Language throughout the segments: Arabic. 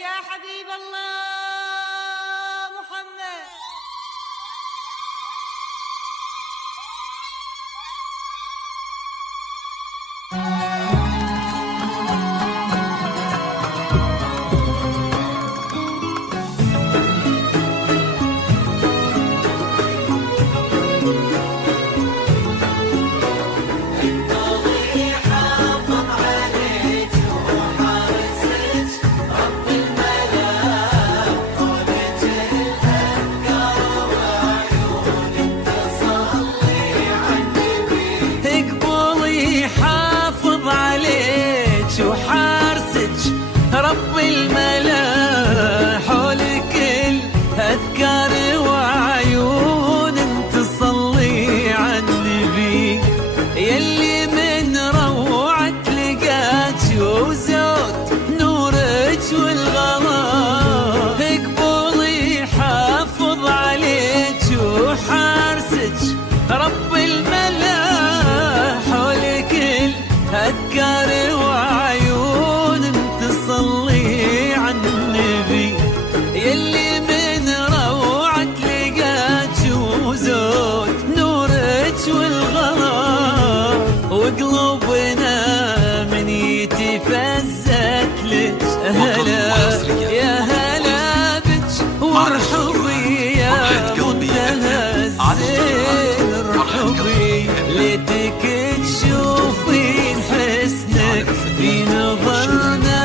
يا حبيب الله محمد. رب الملا حولك الأذكار وعيون تصلي على النبي، يلي من روعة لقاك وزود نورك والغلا. اقبلي حافظ عليك وحارسك رب الملا حولك الأذكار وعيون تصلي على النبي، يلي من روعة لقاك وزود نورك والغلا. وقلوبنا من يتفزت لك هلا يا هلا بك وارحبي يا منتهى الزين ارحبي، ليتك تشوفين حسنك في نظرنا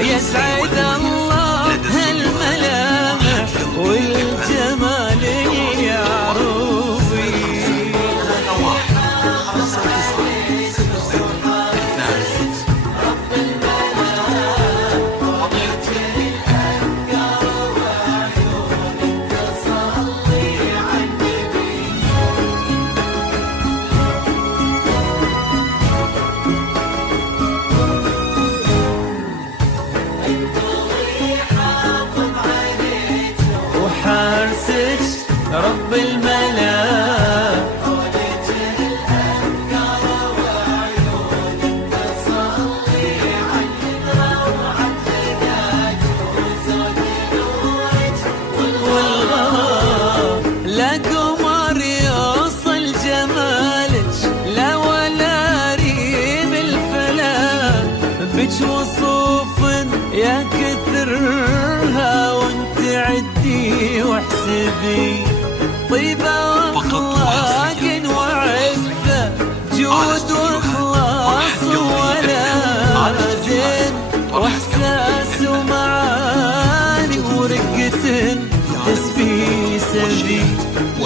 يسعد الله هالملامح والجمال اليعروبي. وحارسك رب الملا حولك الأذكار وعيونك تصلي على روعة لقاك وزود نورك والغلا. لا قمر يوصل جمالك لا ولا ريم الفلا، بك وصوف يا كثرها وانت عدي واحسبي، طيبة واخلاق وعفة جود واخلاص ولا زين واحساس ومعاني ورقة تسبي سبي.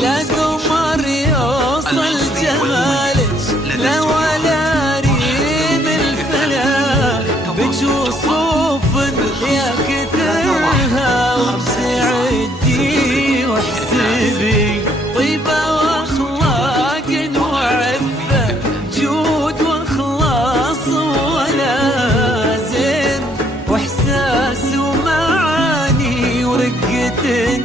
لا قمر يوصل جمالك لا ولا ريم الفلا، بك وصوف يا كثرها وسعدي واحسبي، طيبة واخلاق وعفة جود واخلاص ولا زين واحساس ومعاني ورقة